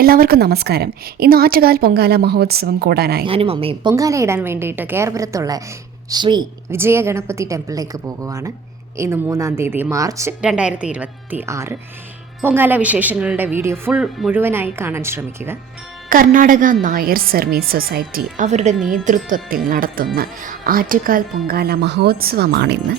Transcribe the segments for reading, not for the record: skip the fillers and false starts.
എല്ലാവർക്കും നമസ്കാരം. ഇന്ന് ആറ്റുകാൽ പൊങ്കാല മഹോത്സവം കൂടാനായി ഞാനും അമ്മയും പൊങ്കാല ഇടാൻ വേണ്ടിയിട്ട് കേരപുരത്തുള്ള ശ്രീ വിജയ ഗണപതി ടെമ്പിളിലേക്ക് പോകുവാണ്. ഇന്ന് 3-ാം തീയതി മാർച്ച് 2026. പൊങ്കാല വിശേഷങ്ങളുടെ വീഡിയോ മുഴുവനായി കാണാൻ ശ്രമിക്കുക. കർണാടക നായർ സർവീസ് സൊസൈറ്റി അവരുടെ നേതൃത്വത്തിൽ നടത്തുന്ന ആറ്റുകാൽ പൊങ്കാല മഹോത്സവമാണിന്ന്.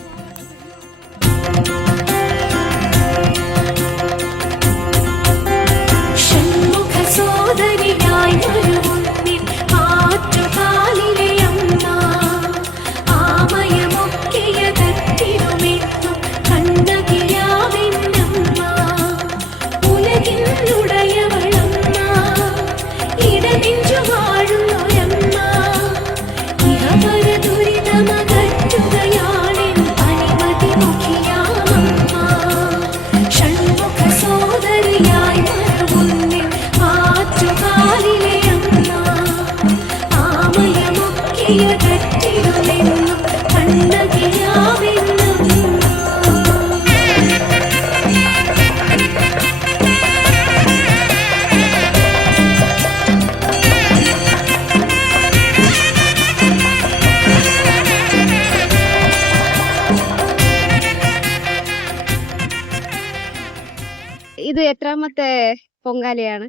ഇത് എത്രാമത്തെ പൊങ്കാലയാണ്?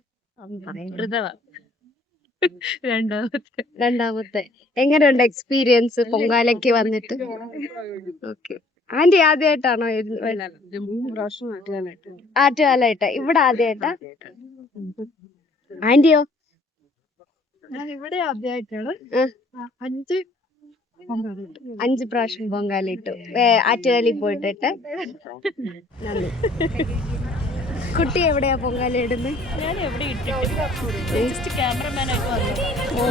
രണ്ടാമത്തെ. എങ്ങനെയുണ്ട് എക്സ്പീരിയൻസ് പൊങ്കാലയ്ക്ക് വന്നിട്ട്? ഓക്കെ. ആന്റി ആദ്യമായിട്ടാണോ ആറ്റുകാലായിട്ടാ? ഇവിടെ ആദ്യമായിട്ടാ? ആന്റിയോ? ഇവിടെ ആദ്യമായിട്ടാണ്. 5 പ്രാവശ്യം പൊങ്കാലിട്ടു. ആറ്റുകാലിൽ പോയിട്ടിട്ട്. കുട്ടി എവിടെയാ പൊങ്കാല ഇടുന്നത്? ഞാൻ എവിടെ ഇട്ടിട്ട് ക്യാമറമാനായിട്ട് വന്നു. ഓ,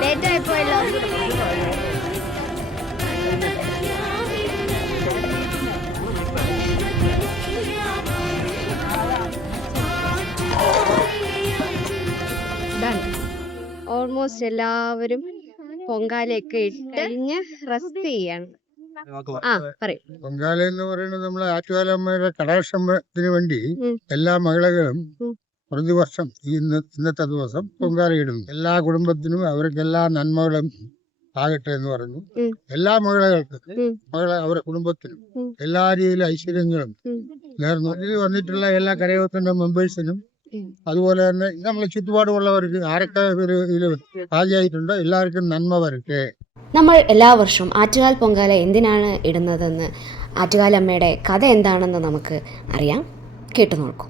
ലേറ്റ് ആയിപ്പോയല്ലോ. ഓൾമോസ്റ്റ് എല്ലാവരും പൊങ്കാലയൊക്കെ ഇട്ട് കഴിഞ്ഞ് റെസ്റ്റ് ചെയ്യാണ്. പൊങ്കാല എന്ന് പറയുന്നത് നമ്മളെ ആറ്റുകാലമ്മയുടെ കടാക്ഷത്തിന് വേണ്ടി എല്ലാ മഹിളകളും പ്രതിവർഷം ഇന്നത്തെ ദിവസം പൊങ്കാല ഇടുന്നു. എല്ലാ കുടുംബത്തിനും അവർക്ക് എല്ലാ നന്മകളും ആകട്ടെ എന്ന് പറഞ്ഞു. എല്ലാ മഹിളകൾക്കും അവരുടെ കുടുംബത്തിനും എല്ലാ രീതിയിലും ഐശ്വര്യങ്ങളും നേർന്നു. ഇത് വന്നിട്ടുള്ള എല്ലാ കരയോഗത്തിന്റെ മെമ്പേഴ്സിനും അതുപോലെ തന്നെ നമ്മളെ ചുറ്റുപാടുമുള്ളവർക്ക് ആരൊക്കെ ആദ്യമായിട്ടുണ്ട് എല്ലാവർക്കും നന്മ വരട്ടെ. നമ്മൾ എല്ലാ വർഷവും ആറ്റുകാൽ പൊങ്കാല എന്തിനാണ് ഇടുന്നതെന്ന്, ആറ്റുകാലമ്മയുടെ കഥ എന്താണെന്ന് നമുക്ക് അറിയാം. കേട്ടു നോക്കൂ.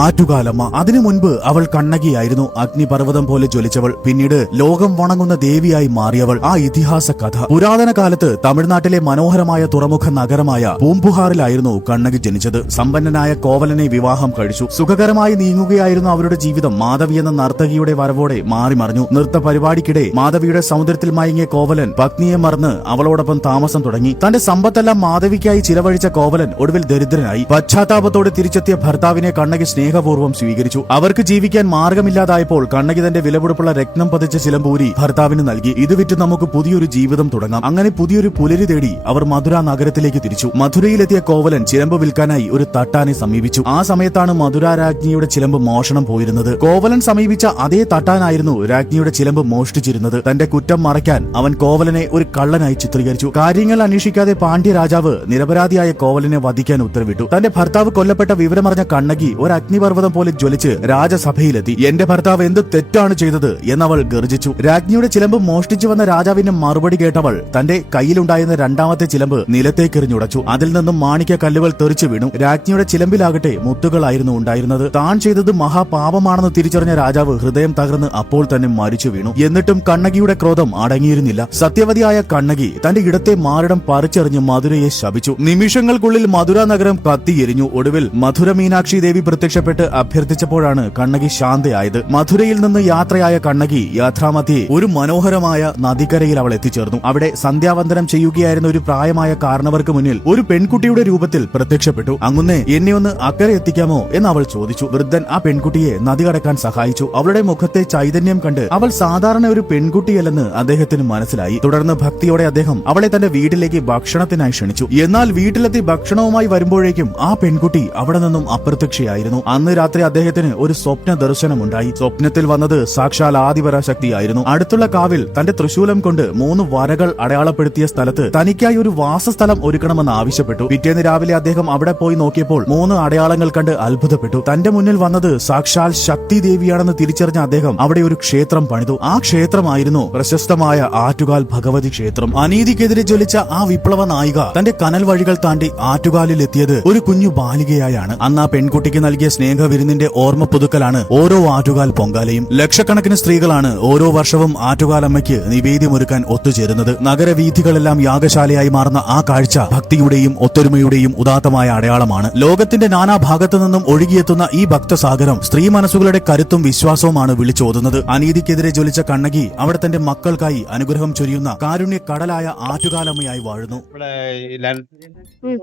ആറ്റുകാലമ്മ. അതിനു മുൻപ് അവൾ കണ്ണകിയായിരുന്നു, അഗ്നിപർവ്വതം പോലെ ജ്വലിച്ചവൾ. പിന്നീട് ലോകം വണങ്ങുന്ന ദേവിയായി മാറിയവൾ. ആ ഇതിഹാസ കഥ. പുരാതന കാലത്ത് തമിഴ്നാട്ടിലെ മനോഹരമായ തുറമുഖ നഗരമായ പൂമ്പുഹാറിലായിരുന്നു കണ്ണകി ജനിച്ചത്. സമ്പന്നനായ കോവലനെ വിവാഹം കഴിച്ചു. സുഖകരമായി നീങ്ങുകയായിരുന്നു അവരുടെ ജീവിതം. മാധവി എന്ന നർത്തകിയുടെ വരവോടെ മാറിമറിഞ്ഞു. നൃത്ത പരിപാടിക്കിടെ മാധവിയുടെ സൗന്ദര്യത്തിൽ മയങ്ങിയ കോവലൻ പത്നിയെ മറന്ന് അവളോടൊപ്പം താമസം തുടങ്ങി. തന്റെ സമ്പത്തെല്ലാം മാധവിക്കായി ചിലവഴിച്ച കോവലൻ ഒടുവിൽ ദരിദ്രനായി. പശ്ചാത്താപത്തോടെ തിരിച്ചെത്തിയ ഭർത്താവിനെ കണ്ണകി സ്നേഹപൂർവ്വം സ്വീകരിച്ചു. അവർക്ക് ജീവിക്കാൻ മാർഗമില്ലാതായപ്പോൾ കണ്ണകി തന്റെ വിലപിടിപ്പുള്ള രത്നം പതിച്ച ചിലമ്പൂരി ഭർത്താവിന് നൽകി. ഇത് വിറ്റ് നമുക്ക് പുതിയൊരു ജീവിതം തുടങ്ങാം. അങ്ങനെ പുതിയൊരു പുലരി തേടി അവർ മധുര നഗരത്തിലേക്ക് തിരിച്ചു. മധുരയിലെത്തിയ കോവലൻ ചിലമ്പ് വിൽക്കാനായി ഒരു തട്ടാനെ സമീപിച്ചു. ആ സമയത്താണ് മധുര രാജ്ഞിയുടെ ചിലമ്പ് മോഷണം പോയിരുന്നത്. കോവലൻ സമീപിച്ച അതേ തട്ടാനായിരുന്നു രാജ്ഞിയുടെ ചിലമ്പ് മോഷ്ടിച്ചിരുന്നത്. തന്റെ കുറ്റം മറയ്ക്കാൻ അവൻ കോവലനെ ഒരു കള്ളനായി ചിത്രീകരിച്ചു. കാര്യങ്ങൾ അന്വേഷിക്കാതെ പാണ്ഡ്യ രാജാവ് നിരപരാധിയായ കോവലനെ വധിക്കാൻ ഉത്തരവിട്ടു. തന്റെ ഭർത്താവ് കൊല്ലപ്പെട്ട വിവരമറിഞ്ഞ കണ്ണകി ഒരു അഗ്നിപർവ്വതം പോലെ ജ്വലിച്ച് രാജസഭയിലെത്തി. എന്റെ ഭർത്താവ് എന്ത് തെറ്റാണ് ചെയ്തത് എന്നവൾ ഗർജിച്ചു. രാജ്ഞിയുടെ ചിലമ്പ് മോഷ്ടിച്ചു വന്ന രാജാവിന്റെ മറുപടി കേട്ടവൾ തന്റെ കയ്യിലുണ്ടായിരുന്ന രണ്ടാമത്തെ ചിലമ്പ് നിലത്തേക്കെറിഞ്ഞുടച്ചു. അതിൽ നിന്നും മാണിക്യ കല്ലുകൾ തെറിച്ചു വീണു. രാജ്ഞിയുടെ ചിലമ്പിലാകട്ടെ മുത്തുകളായിരുന്നു ഉണ്ടായിരുന്നത്. താൻ ചെയ്തത് മഹാപാപമാണെന്ന് തിരിച്ചറിഞ്ഞ രാജാവ് ഹൃദയം തകർന്ന് അപ്പോൾ തന്നെ മരിച്ചു വീണു. എന്നിട്ടും കണ്ണകിയുടെ ക്രോധം അടങ്ങിയിരുന്നില്ല. സത്യവതിയായ കണ്ണകി തന്റെ ഇടത്തെ മാറിടം പറിച്ചെറിഞ്ഞ് മധുരയെ ശപിച്ചു. നിമിഷങ്ങൾക്കുള്ളിൽ മധുര നഗരം കത്തിയെരിഞ്ഞു. ഒടുവിൽ മധുര മീനാക്ഷി ദേവി പ്രത്യക്ഷപ്പെട്ട് അഭ്യർത്ഥിച്ചപ്പോഴാണ് കണ്ണകി ശാന്തയായത്. മധുരയിൽ നിന്ന് യാത്രയായ കണ്ണകി യാത്രാമധ്യേ ഒരു മനോഹരമായ നദിക്കരയിൽ അവൾ എത്തിച്ചേർന്നു. അവിടെ സന്ധ്യാവന്ദനം ചെയ്യുകയായിരുന്ന ഒരു പ്രായമായ കാരണവർക്ക് മുന്നിൽ ഒരു പെൺകുട്ടിയുടെ രൂപത്തിൽ പ്രത്യക്ഷപ്പെട്ടു. അങ്ങുന്നേ, എന്നെ ഒന്ന് അക്കരെ എത്തിക്കാമോ എന്ന് അവൾ ചോദിച്ചു. വൃദ്ധൻ ആ പെൺകുട്ടിയെ നദി കടക്കാൻ സഹായിച്ചു. അവളുടെ മുഖത്തെ ചൈതന്യം കണ്ട് അവൾ സാധാരണ ഒരു പെൺകുട്ടിയല്ലെന്ന് അദ്ദേഹത്തിന് മനസ്സിലായി. തുടർന്ന് ഭക്തിയോടെ അദ്ദേഹം അവളെ തന്റെ വീട്ടിലേക്ക് ഭക്ഷണത്തിനായി ക്ഷണിച്ചു. എന്നാൽ വീട്ടിലെത്തി ഭക്ഷണവുമായി വരുമ്പോഴേക്കും ആ പെൺകുട്ടി അവിടെ നിന്നും അപ്രത്യക്ഷയായിരുന്നു. അന്ന് രാത്രി അദ്ദേഹത്തിന് ഒരു സ്വപ്ന ദർശനമുണ്ടായി. സ്വപ്നത്തിൽ വന്നത് സാക്ഷാൽ ആദിപരാശക്തിയായിരുന്നു. അടുത്തുള്ള കാവിൽ തന്റെ തൃശൂലം കൊണ്ട് 3 വരകൾ അടയാളപ്പെടുത്തിയ സ്ഥലത്ത് തനിക്കായി ഒരു വാസസ്ഥലം ഒരുക്കണമെന്ന് ആവശ്യപ്പെട്ടു. പിറ്റേന്ന് രാവിലെ അദ്ദേഹം അവിടെ പോയി നോക്കിയപ്പോൾ 3 അടയാളങ്ങൾ കണ്ട് അത്ഭുതപ്പെട്ടു. തന്റെ മുന്നിൽ വന്നത് സാക്ഷാൽ ശക്തി ദേവിയാണെന്ന് തിരിച്ചറിഞ്ഞ അദ്ദേഹം അവിടെ ഒരു ക്ഷേത്രം പണിതു. ആ ക്ഷേത്രമായിരുന്നു പ്രശസ്തമായ ആറ്റുകാൽ ഭഗവതി ക്ഷേത്രം. അനീതിക്കെതിരെ ജ്വലിച്ച ആ വിപ്ലവ നായിക തന്റെ കനൽ വഴികൾ താണ്ടി ആറ്റുകാലിൽ എത്തിയത് ഒരു കുഞ്ഞു ബാലികയായാണ്. അന്ന് ആ പെൺകുട്ടിക്ക് നൽകിയ സ്നേഹവിരുന്നിന്റെ ഓർമ്മ പുതുക്കലാണ് ഓരോ ആറ്റുകാൽ പൊങ്കാലയും. ലക്ഷക്കണക്കിന് സ്ത്രീകളാണ് ഓരോ വർഷവും ആറ്റുകാലമ്മയ്ക്ക് നിവേദ്യമൊരുക്കാൻ ഒത്തുചേരുന്നത്. നഗരവീഥികളെല്ലാം യാഗശാലയായി മാറുന്ന ആ കാഴ്ച ഭക്തിയുടെയും ഒത്തൊരുമയുടെയും ഉദാത്തമായ അടയാളമാണ്. ലോകത്തിന്റെ നാനാഭാഗത്തു നിന്നും ഒഴുകിയെത്തുന്ന ഈ ഭക്തസാഗരം സ്ത്രീ മനസ്സുകളുടെ കരുത്തും വിശ്വാസവുമാണ് വിളിച്ചോതുന്നത്. അനീതിക്കെതിരെ ജ്വലിച്ച കണ്ണകി അവിടെ തന്റെ മക്കൾക്കായി അനുഗ്രഹം ചൊരിയുന്ന കാരുണ്യ കടലായ ആറ്റുകാലമ്മയായി വാഴുന്നു.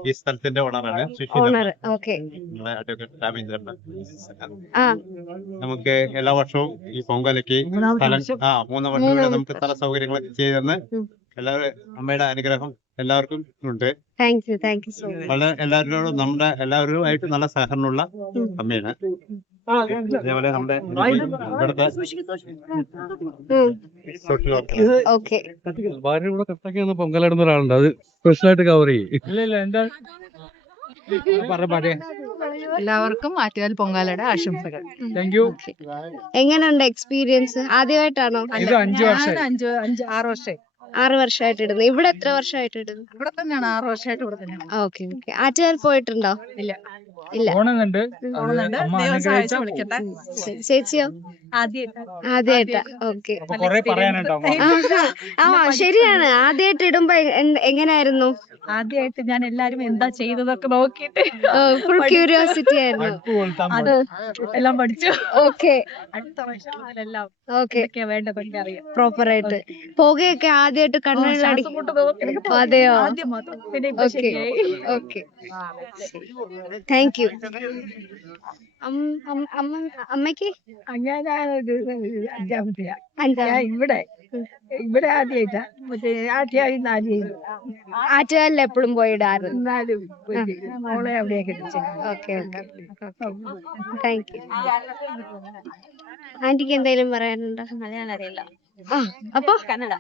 ഈ സ്ഥലത്തിന്റെ ഓണറാണ് ഓണർ. ഓക്കെ. നമുക്ക് എല്ലാ വർഷവും ഈ പൊങ്കലയ്ക്ക് 3 വർഷം ഇവിടെ നമുക്ക് സ്ഥല സൗകര്യങ്ങളൊക്കെ ചെയ്തെന്ന് എല്ലാവരും അമ്മയുടെ അനുഗ്രഹം എല്ലാവർക്കും ഉണ്ട്. Thank you so much. വളരെ എല്ലാവരോടും നമ്മുടെ എല്ലാവരുമായിട്ട് നല്ല സഹകരണമുള്ള അമ്മയാണ്. അതേപോലെ നമ്മുടെ ഇവിടുത്തെ സോഷ്യൽ വർക്കർ. ഓക്കെ. ഭാര്യ ഇവിടെ കട്ടൊക്കെയാണ് പൊങ്കലിടുന്ന ഒരാളുണ്ട്. അത് സ്പെഷ്യലായിട്ട് കവർ ചെയ്യും. എല്ലാവർക്കും ആറ്റുകാൽ പൊങ്കാലയുടെ ആശംസകൾ. Thank you. എങ്ങനെയുണ്ട് എക്സ്പീരിയൻസ്? ആദ്യമായിട്ടാണോ? ഇത് 5 വർഷം 6 വർഷം 6 വർഷമായിട്ട് ഇടുന്നു. ഇവിടെ എത്ര വർഷമായിട്ട് ഇടുന്നു? ഇവിടെ തന്നെയാണ്. 6 വർഷമായിട്ട് ഇവിടെ തന്നെയാണ്. ഓക്കെ. ആറ്റുകാൽ പോയിട്ടുണ്ടോ? ഇല്ല. ഓണുന്നുണ്ട്. വിളിക്കട്ടെ. ചേച്ചിയോ? ആദ്യമായിട്ടാ. ഓക്കെ. ശരിയാണ്. ആദ്യമായിട്ട് ഇടുമ്പോ എങ്ങനെയായിരുന്നു? ആദ്യമായിട്ട് ഞാൻ എല്ലാരും എന്താ ചെയ്തതൊക്കെ നോക്കിട്ട് ഫുൾ ക്യൂരിയോസിറ്റി ആയിരുന്നു. എല്ലാം പഠിച്ചു. ഓക്കെ. അടുത്ത വർഷം അതെല്ലാം ഓക്കെ. വേണ്ടതൊക്കെ അറിയാം പ്രോപ്പർ ആയിട്ട്. പുകയൊക്കെ ആദ്യമായിട്ട് കണ്ണിൽ അതെയോ? ഓക്കെ. ഓക്കെ. Thank you. അമ്മയ്ക്ക് ഇവിടെ ആദ്യമായിട്ടാ. മറ്റേ ആറ്റുകാലിൽ എപ്പോഴും പോയിടാറ്. മോളെ അവിടെയൊക്കെ. ഓക്കെ. Thank you. ആന്റിക്ക് എന്തെങ്കിലും പറയാനുണ്ടോ? മലയാളം അറിയില്ല. ಅಪ್ಪ ಕನ್ನಡ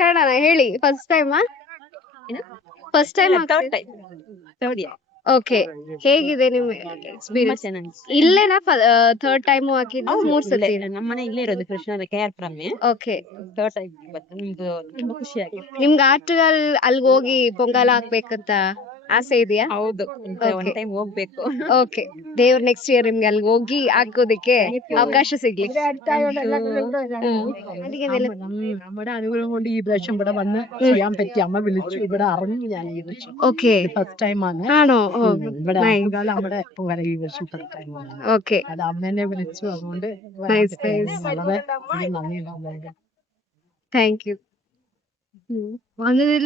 ಕನ್ನಡ ಹೇಳಿ. First time okay. ಹೇಗಿದೆ ನಿಮ್ ಎಕ್ಸ್ಪೀರಿಯನ್ಸ್? ಇಲ್ಲೇನಾ ಥರ್ಡ್ ಟೈಮ್ ಹಾಕಿದ್ದು? 3 ಸತಿ ನಮ್ಮನೆ ಇಲ್ಲೇ ಇರೋದು ಕೃಷ್ಣನ KR ಓಕೆ. ಥರ್ಡ್ ಟೈಮ್ ನಿಮ್ಗೆ ತುಂಬಾ ಖುಷಿ ಆಗಿದೆ. ನಿಮ್ಗೆ ಆಟದಲ್ಲಿ ಅಲ್ಲಿಗೆ ಹೋಗಿ ಪೊಂಗಲ್ ಹಾಕ್ಬೇಕಂತ ಆಸೆ ಇದೆಯಾ? ಹೌದು Okay. ಒನ್ ಟೈಮ್ ಹೋಗ್ಬೇಕು. ಓಕೆ, ದೇವ್ರು ನೆಕ್ಸ್ಟ್ ಇಯರ್ ನಿಮ್ಗೆ ಅಲ್ಲಿ ಹೋಗಿ ಹಾಕೋದಕ್ಕೆ അവകാശം സിഗ്ലി. നമ്മുടെ അനുഗ്രഹം കൊണ്ട് ഈ പ്രാവശ്യം ഇവിടെ വന്ന് ചെയ്യാൻ പറ്റി. അമ്മ വിളിച്ചു, ഇവിടെ അറിഞ്ഞു ഞാൻ ഈ വർഷം ഓക്കെ, ഫസ്റ്റ് ടൈം ആണ് ആണോ? ഓ, ഇവിടെ nice. പൊങ്കാല നമ്മുടെ പൊങ്കാല ഈ വർഷം ഫസ്റ്റ് ടൈം ആണ്. ഓക്കെ, അത് അമ്മേനെ വിളിച്ചു, അതുകൊണ്ട് വരാൻ Nice, പറ്റിയത് nice. വളരെ നന്ദിയുണ്ട്. Thank you. വന്നതിൽ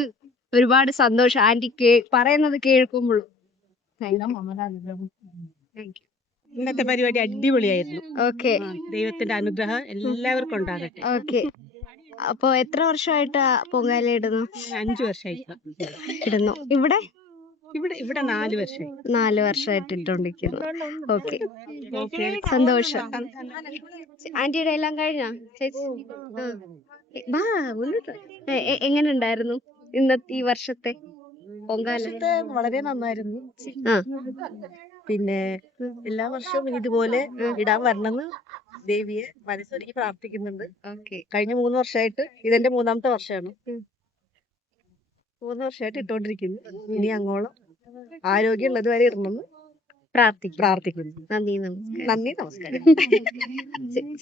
ഒരുപാട് സന്തോഷം. ആന്റി പറയുന്നത് കേൾക്കുമ്പോഴും. എല്ലാം അമ്മയുടെ അനുഗ്രഹം. Thank you. ഇന്നത്തെ പരിപാടി അടിപൊളിയായിരുന്നു. ഓക്കെ, ദൈവത്തിന്റെ അനുഗ്രഹം എല്ലാവർക്കും ഉണ്ടാകട്ടെ. ഓക്കെ. അപ്പൊ എത്ര വർഷമായിട്ട് പൊങ്കാല ഇടുന്നു? 5 വർഷമായി. ഇടുന്നു. ഇവിടെ ഇവിടെ 4 വർഷമായി. 4 വർഷമായിട്ട് ഇട്ടോണ്ടിരിക്കുന്നു. ഓക്കെ, സന്തോഷം. ആന്റിയുടെ എല്ലാം കഴിഞ്ഞോ ചേച്ചി? ആ. വാ, മുന്നോട്ട്. എങ്ങനെ ഉണ്ടായിരുന്നു ഇന്നത്തെ ഈ വർഷത്തെ പൊങ്കാല? വളരെ നന്നായിരുന്നു. ആ, പിന്നെ എല്ലാ വർഷവും ഇതുപോലെ ഇടാൻ വരണമെന്ന് ദേവിയെ മനസ്സൊരുക്കി പ്രാർത്ഥിക്കുന്നുണ്ട്. ഓക്കെ. കഴിഞ്ഞ 3 വർഷമായിട്ട് ഇതെന്റെ 3ാമത്തെ വർഷമാണ്. 3 വർഷമായിട്ട് ഇട്ടോണ്ടിരിക്കുന്നു. ഇനി അങ്ങോളം ആരോഗ്യമുള്ളത് വരെ ഇടണമെന്ന് പ്രാർത്ഥിക്കുന്നു. നന്ദി, നമസ്കാരം. നന്ദി, നമസ്കാരം.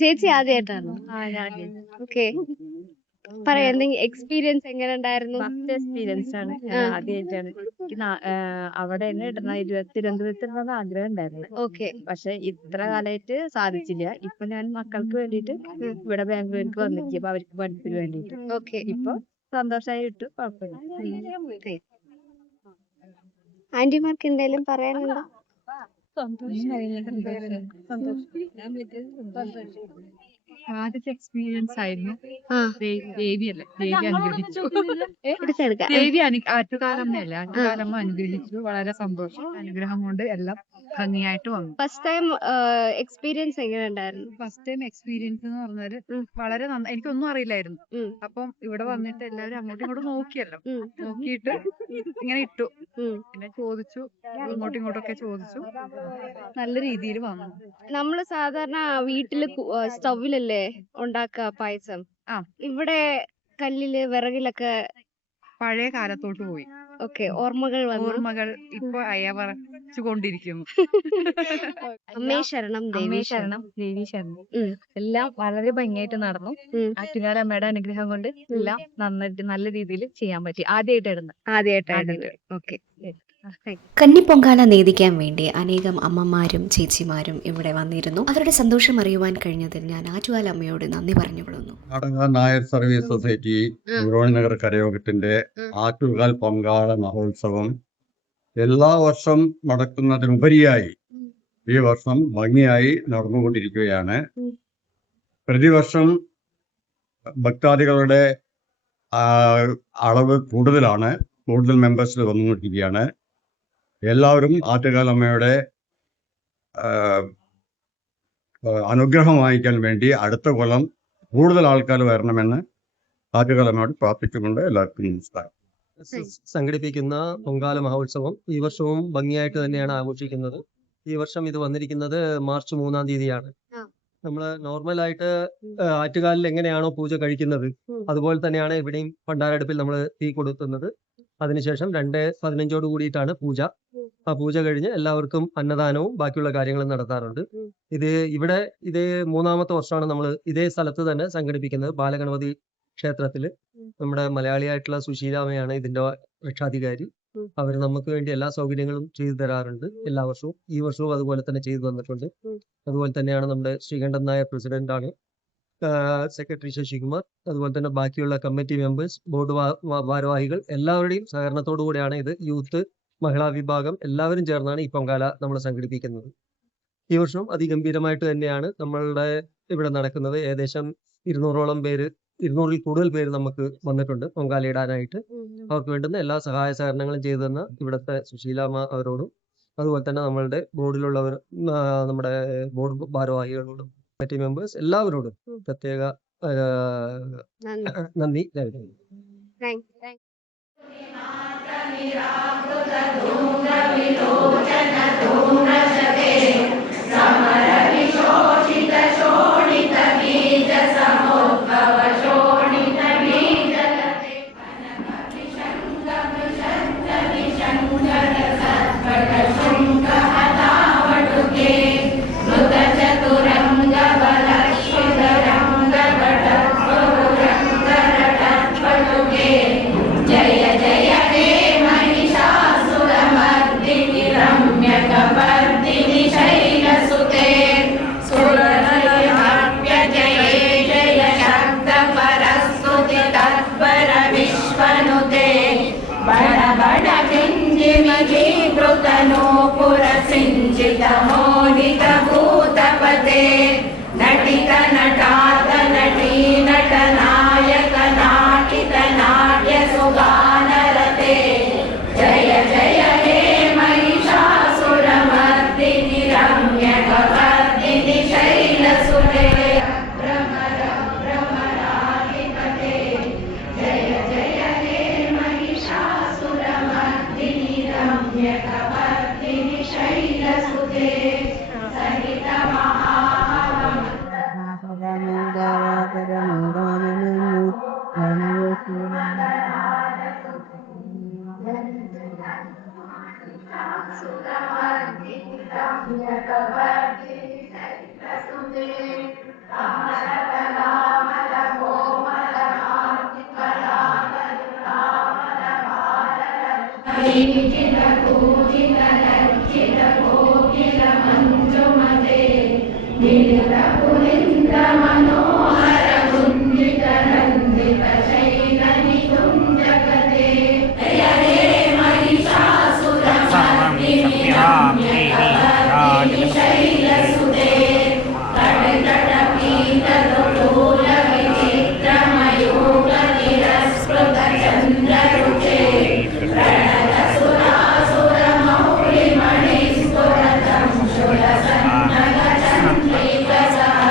ചേച്ചി ആദ്യമായിട്ടാണോ? ഓക്കെ, പറയാ, എന്തെങ്കിലും എക്സ്പീരിയൻസ് എങ്ങനെ ഉണ്ടായിരുന്നു? ഫസ്റ്റ് എക്സ്പീരിയൻസ് ആണ്. ആദ്യമായിട്ടാണ്. അവിടെ തന്നെ ഇടണം, തിരുവനന്തപുരത്ത് ഇടണമെന്ന് ആഗ്രഹം ഉണ്ടായിരുന്നു. ഓക്കെ, പക്ഷെ ഇത്ര കാലമായിട്ട് സാധിച്ചില്ല. ഇപ്പൊ ഞാൻ മക്കൾക്ക് വേണ്ടിയിട്ട് ഇവിടെ ബാംഗ്ലൂർക്ക് വന്നിരിക്കും, അപ്പൊ അവർക്ക് പഠിപ്പിന് വേണ്ടിയിട്ട്. ഓക്കെ. ഇപ്പൊ സന്തോഷമായി ഇട്ടു, കുഴപ്പമില്ല. ആന്റിമാർക്ക് എന്തെങ്കിലും പറയാനുണ്ടോ? ആദ്യത്തെ എക്സ്പീരിയൻസ് ആയിരുന്നു. ആ, ദേവിയല്ലേ, ദേവി അനുഗ്രഹിച്ചു. എടുത്തെടുക്കാം. ദേവി ആറ്റുകാലമ്മയല്ലേ, ആറ്റുകാലമ്മ അനുഗ്രഹിച്ചു. വളരെ സന്തോഷം. അനുഗ്രഹം കൊണ്ട് എല്ലാം ഭംഗിയായിട്ട് വന്നു. ഫസ്റ്റ് ടൈം എക്സ്പീരിയൻസ് എങ്ങനെ ഉണ്ടായിരുന്നു? ഫസ്റ്റ് ടൈം എക്സ്പീരിയൻസ് എന്ന് പറഞ്ഞാല് വളരെ നന്നായി. എനിക്കൊന്നും അറിയില്ലായിരുന്നു. അപ്പം ഇവിടെ വന്നിട്ട് എല്ലാവരും അങ്ങോട്ടും ഇങ്ങോട്ടും നോക്കിയല്ലോ, നോക്കിയിട്ട് ഇങ്ങനെ ഇട്ടു. പിന്നെ ചോദിച്ചു, ഇങ്ങോട്ടും ഇങ്ങോട്ടൊക്കെ ചോദിച്ചു. നല്ല രീതിയിൽ വന്നു. നമ്മള് സാധാരണ വീട്ടില് സ്റ്റൗവിലല്ലേ ഉണ്ടാക്കുക പായസം. ആ. ഇവിടെ കല്ലില് വിറകിലൊക്കെ പഴയ കാലത്തോട്ട് പോയി. ഓക്കെ, ഓർമ്മകൾ വന്നു. ഓർമ്മകൾ ഇപ്പൊ അയവറച്ചുകൊണ്ടിരിക്കുന്നു. അമ്മേ ശരണം, അമ്മേ ദേവി ശരണം, ദേവി ശരണം. ഉം. എല്ലാം വളരെ ഭംഗിയായിട്ട് നടന്നു. ആറ്റുകാലമ്മയുടെ അനുഗ്രഹം കൊണ്ട് എല്ലാം നന്നായിട്ട് നല്ല രീതിയിൽ ചെയ്യാൻ പറ്റി. ആദ്യമായിട്ടായിരുന്നു. ആദ്യമായിട്ടാണ്. ഓക്കെ. കന്നിപ്പൊങ്കാല നേദിക്കാൻ വേണ്ടി അനേകം അമ്മമാരും ചേച്ചിമാരും ഇവിടെ വന്നിരുന്നു. അവരുടെ സന്തോഷം അറിയുവാൻ കഴിഞ്ഞതിൽ ഞാൻ ആറ്റുകാൽ അമ്മയോട് നന്ദി പറഞ്ഞുകൊള്ളുന്നു. കർണാടക നായർ സർവീസ് സൊസൈറ്റി നഗർ കരയോഗത്തിന്റെ ആറ്റുകാൽ പൊങ്കാല മഹോത്സവം എല്ലാ വർഷം നടക്കുന്നതിനുപരിയായി ഈ വർഷം ഭംഗിയായി നടന്നുകൊണ്ടിരിക്കുകയാണ്. പ്രതിവർഷം ഭക്താദികളുടെ അളവ് കൂടുതൽ മെമ്പേഴ്സ് വന്നുകൊണ്ടിരിക്കുകയാണ്. എല്ലാവരും ആറ്റുകാലമ്മയുടെ അനുഗ്രഹം വാങ്ങിക്കാൻ വേണ്ടി അടുത്ത കൊല്ലം കൂടുതൽ ആൾക്കാർ വരണമെന്ന് ആറ്റുകാലമ്മയോട് പ്രാർത്ഥിച്ചുകൊണ്ട് എല്ലാവർക്കും നമസ്കാരം. സംഘടിപ്പിക്കുന്ന പൊങ്കാല മഹോത്സവം ഈ വർഷവും ഭംഗിയായിട്ട് തന്നെയാണ് ആഘോഷിക്കുന്നത്. ഈ വർഷം ഇത് വന്നിരിക്കുന്നത് മാർച്ച് 3-ാം തീയതിയാണ്. നമ്മൾ നോർമലായിട്ട് ആറ്റുകാലിൽ എങ്ങനെയാണോ പൂജ കഴിക്കുന്നത് അതുപോലെ തന്നെയാണ് ഇവിടെയും പണ്ടാരടുപ്പിൽ നമ്മൾ തീ കൊടുക്കുന്നത്. അതിനുശേഷം 2:15 കൂടിയിട്ടാണ് പൂജ. ആ പൂജ കഴിഞ്ഞ് എല്ലാവർക്കും അന്നദാനവും ബാക്കിയുള്ള കാര്യങ്ങളും നടത്താറുണ്ട്. ഇത് 3-ാമത്തെ വർഷമാണ് നമ്മൾ ഇതേ സ്ഥലത്ത് തന്നെ സംഘടിപ്പിക്കുന്നത്. ബാലഗണപതി ക്ഷേത്രത്തിൽ നമ്മുടെ മലയാളിയായിട്ടുള്ള സുശീലാമ്മയാണ് ഇതിന്റെ രക്ഷാധികാരി. അവർ നമുക്ക് വേണ്ടി എല്ലാ സൗകര്യങ്ങളും ചെയ്തു തരാറുണ്ട് എല്ലാ വർഷവും. ഈ വർഷവും അതുപോലെ തന്നെ ചെയ്തു തന്നിട്ടുണ്ട്. അതുപോലെ തന്നെയാണ് നമ്മുടെ ശ്രീകണ്ഠൻ നായർ പ്രസിഡന്റ് ആണ്, സെക്രട്ടറി ശശികുമാർ, അതുപോലെ തന്നെ ബാക്കിയുള്ള കമ്മിറ്റി മെമ്പേഴ്സ്, ബോർഡ് ഭാരവാഹികൾ എല്ലാവരുടെയും സഹകരണത്തോടു കൂടിയാണ് ഇത്. യൂത്ത്, മഹിളാ വിഭാഗം എല്ലാവരും ചേർന്നാണ് ഈ പൊങ്കാല നമ്മൾ സംഘടിപ്പിക്കുന്നത്. ഈ വർഷവും അതിഗംഭീരമായിട്ട് തന്നെയാണ് നമ്മളുടെ ഇവിടെ നടക്കുന്നത്. ഏകദേശം 200-ൽ കൂടുതൽ പേര് നമുക്ക് വന്നിട്ടുണ്ട് പൊങ്കാല ഇടാനായിട്ട്. അവർക്ക് വേണ്ടുന്ന എല്ലാ സഹായ സഹകരണങ്ങളും ചെയ്തു തന്ന ഇവിടുത്തെ സുശീലാമ്മ അവരോടും അതുപോലെ തന്നെ നമ്മളുടെ ബോർഡിലുള്ളവർ, നമ്മുടെ ബോർഡ് ഭാരവാഹികളോടും കമ്മിറ്റി മെമ്പേഴ്സ് എല്ലാവരോടും പ്രത്യേക നന്ദി രേഖപ്പെടുത്തുന്നു. Thank you. नटित नटात नटी नट नायक नाटित नाट्य सुगानरते जय जय हे महिषासुरमर्दिनि रम्यकवर्दिनि शैलसुते भ्रमर भ्रमराधिपते जय जय हे महिषासुरमर्दिनि रम्यकवर्दिनि शैलसुते सहित मनोहर कुंजित नंदित शैल निकुंजगते जय हे महिषासुरमर्दिनि रम्यकवर्दिनि शैलसुते तटतटपीतलोल विचित्रमयूख निरस्कृत चन्द्ररुचे प्रणतसुरासुरमौलिमणिस्फुरतं शूलसन्नगचन्द्रितसा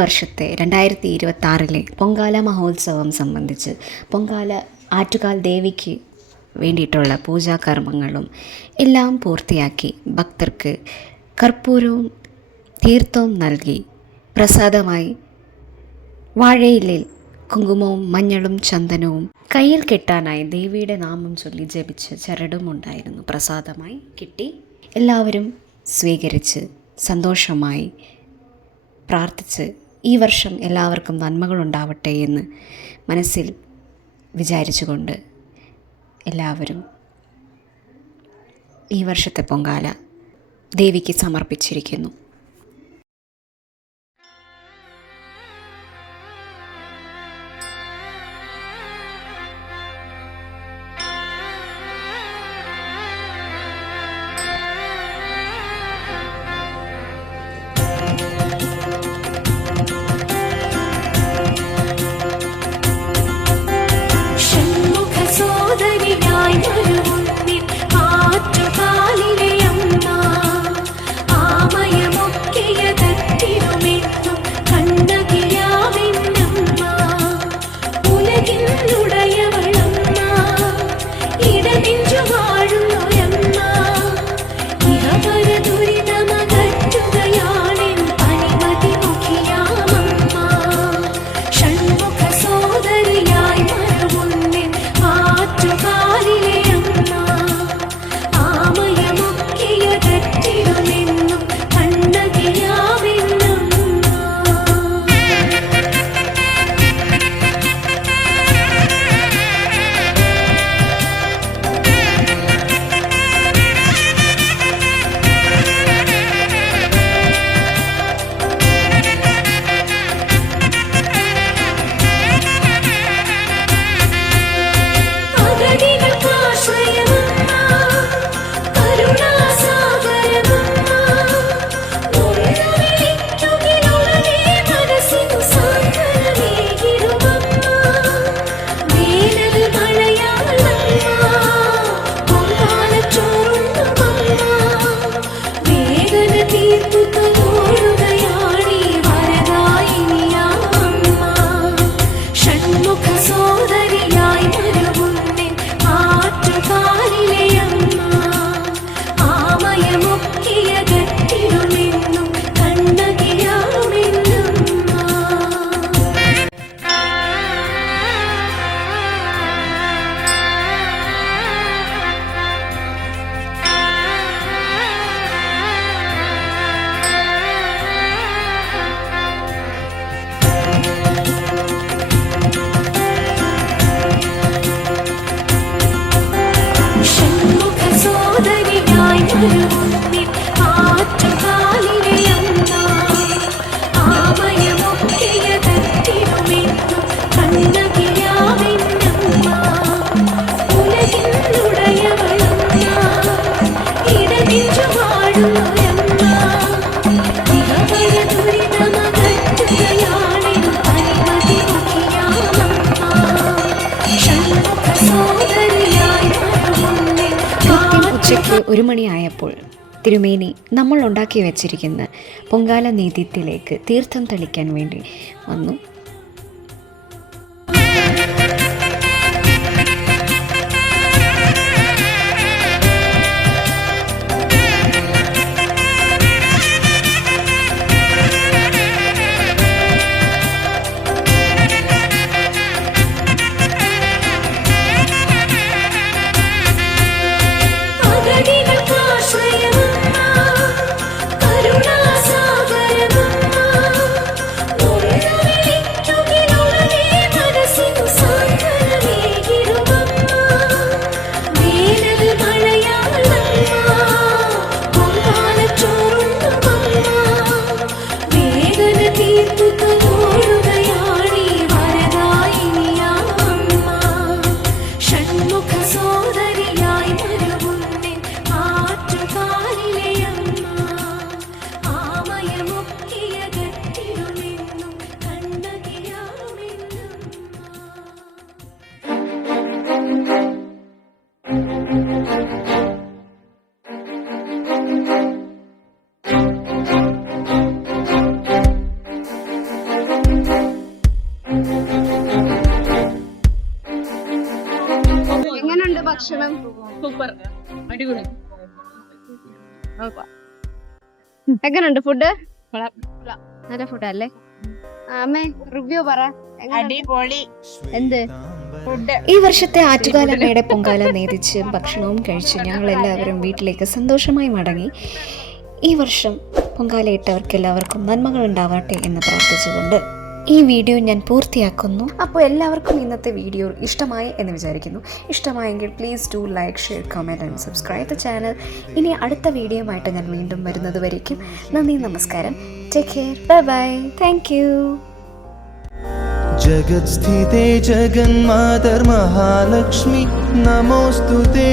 വർഷത്തെ 2026 പൊങ്കാല മഹോത്സവം സംബന്ധിച്ച് പൊങ്കാല ആറ്റുകാൽ ദേവിക്ക് വേണ്ടിയിട്ടുള്ള പൂജാകർമ്മങ്ങളും എല്ലാം പൂർത്തിയാക്കി ഭക്തർക്ക് കർപ്പൂരവും തീർത്ഥവും നൽകി പ്രസാദമായി വാഴയിലിൽ കുങ്കുമവും മഞ്ഞളും ചന്ദനവും കയ്യിൽ കെട്ടാനായി ദേവിയുടെ നാമം ചൊല്ലി ജപിച്ച് ചരടും ഉണ്ടായിരുന്നു. പ്രസാദമായി കിട്ടി. എല്ലാവരും സ്വീകരിച്ച് സന്തോഷമായി പ്രാർത്ഥിച്ച് ഈ വർഷം എല്ലാവർക്കും നന്മകളുണ്ടാവട്ടെ എന്ന് മനസ്സിൽ വിചാരിച്ചുകൊണ്ട് എല്ലാവരും ഈ വർഷത്തെ പൊങ്കാല ദേവിക്ക് സമർപ്പിച്ചിരിക്കുന്നു. ഉച്ചയ്ക്ക് 1 മണിയായപ്പോൾ തിരുമേനി നമ്മൾ ഉണ്ടാക്കി വച്ചിരിക്കുന്ന പൊങ്കാല നീതിത്തിലേക്ക് തീർത്ഥം തളിക്കാൻ വേണ്ടി വന്നു. കരുണാസാഗരമമ്മ ഭക്ഷണം സൂപ്പർ അടിപൊളി. എങ്ങനെയുണ്ട് ഫുഡ്? നല്ല ഫുഡല്ലേ? അമ്മേ റിവ്യൂ പറ. അടിപൊളി എന്ത് ഫുഡ്. ഈ വർഷത്തെ ആറ്റുകാലമ്മയുടെ പൊങ്കാല നേദിച്ച് ഭക്ഷണവും കഴിച്ച് ഞങ്ങൾ എല്ലാവരും വീട്ടിലേക്ക് സന്തോഷമായി മടങ്ങി. ഈ വർഷം പൊങ്കാലയിട്ടവർക്ക് എല്ലാവർക്കും നന്മകൾ ഉണ്ടാവട്ടെ എന്ന് പ്രാർത്ഥിച്ചുകൊണ്ട് ഈ വീഡിയോ ഞാൻ പൂർത്തിയാക്കുന്നു. അപ്പോൾ എല്ലാവർക്കും ഇന്നത്തെ വീഡിയോ ഇഷ്ടമായി എന്ന് വിചാരിക്കുന്നു. ഇഷ്ടമായെങ്കിൽ please do like, share, comment and subscribe the channel. ഇനി അടുത്ത വീഡിയോയുമായിട്ട് ഞാൻ വീണ്ടും വരുന്നത് വരയ്ക്കും നന്ദി, നമസ്കാരം. Take care, bye bye, thank you. जगत्स्थिते जगन्मातर्महालक्ष्मी नमोऽस्तु ते।